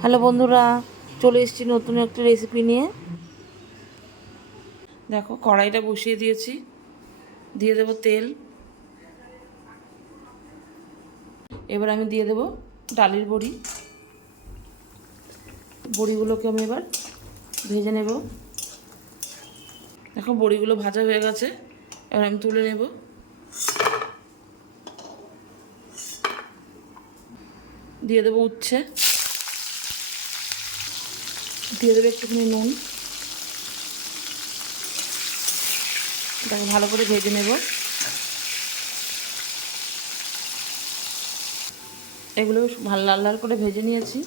Hello বন্ধুরা, চলে এসেছি নতুন একটা রেসিপি নিয়ে। দেখো, কড়াইটা বসিয়ে দিয়েছি, দিয়ে দেবো তেল। এবার আমি দিয়ে দেবো ডালের বড়ি। বড়িগুলোকে আমি এবার ভেজে নেব। দেখো, বড়িগুলো ভাজা হয়ে গেছে, এবার আমি তুলে নেব। দিয়ে দেবো উচ্ছে, দিয়ে দেবো একটুখানি নুন। দেখো, ভালো করে ভেজে নেব। এগুলো ভালো লাল লাল করে ভেজে নিয়েছি,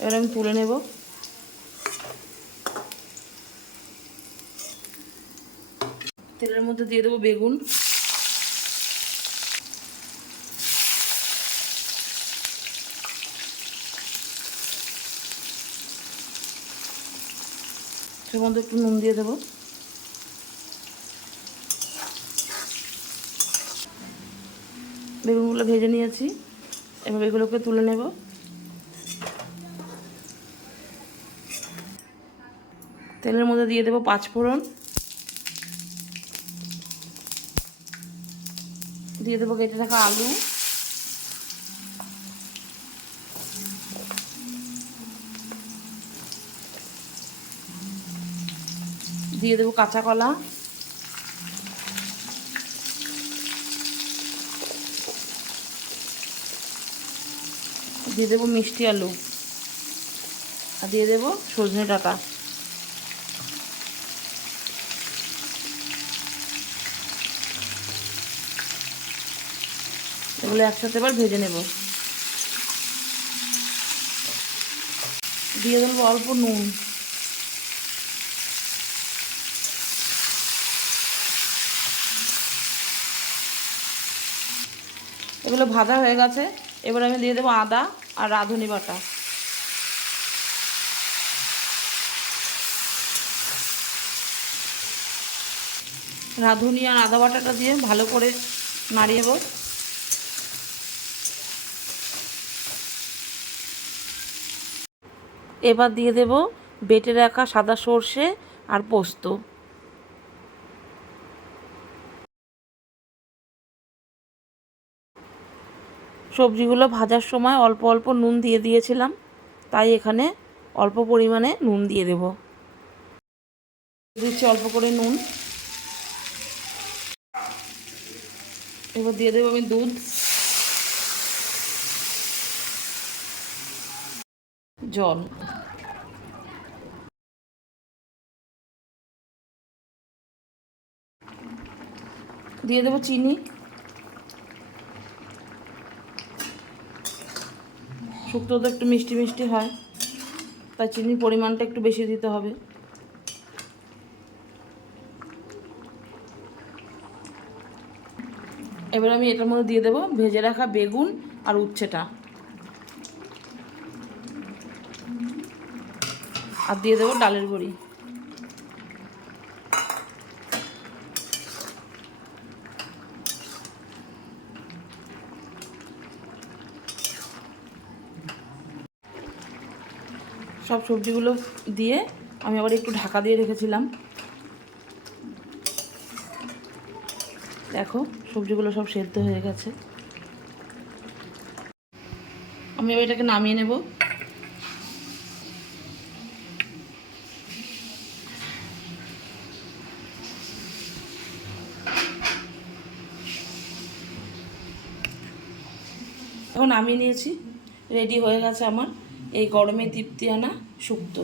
এবার আমি তুলে নেব। তেলের মধ্যে দিয়ে দেবো বেগুন, এর মধ্যে একটু নুন দিয়ে দেবো। বেগুনগুলো ভেজে নিয়েছি, এবার এগুলোকে তুলে নেব। তেলের মধ্যে দিয়ে দেবো পাঁচফোড়ন, দিয়ে দেবো কেটে রাখা আলু, দিয়ে দেবো কাঁচা কলা, দিয়ে দেবো মিষ্টি আলু, আর দিয়ে দেবো সজনে ডাঁটা। এগুলো একসাথে এবার ভেজে নেব। দিয়ে দেবো অল্প নুন। এগুলো ভাজা হয়ে গেছে, এবার আমি দিয়ে দেবো আদা আর রাঁধুনি বাটা। রাঁধুনি আর আদা বাটাটা দিয়ে ভালো করে নাড়িয়ে নেব। এবার দিয়ে দেব বেটে রাখা সাদা সর্ষে আর পোস্ত। সবজিগুলো ভাজার সময় অল্প অল্প নুন দিয়ে দিয়েছিলাম, তাই এখানে অল্প পরিমাণে নুন দিয়ে দেব। দিচ্ছি অল্প করে নুন। এবার দিয়ে দেবো আমি দুধ, জল। দিয়ে দেবো চিনি। শুক্তো তো একটু মিষ্টি মিষ্টি হয়, তাই চিনির পরিমাণটা একটু বেশি দিতে হবে। এবার আমি এটার মধ্যে দিয়ে দেবো ভেজে রাখা বেগুন আর উচ্ছেটা, আর দিয়ে দেবো ডালের বড়ি। সব সবজিগুলো দিয়ে আমি আবার একটু ঢাকা দিয়ে রেখেছিলাম। দেখো, সবজিগুলো সব সেদ্ধ হয়ে গেছে। আমি এবার এটাকে নামিয়ে নেব। এখন নামিয়ে নিয়েছি, রেডি হয়ে গেছে আমার এই গরমে তৃপ্তি আনা শুক্তো।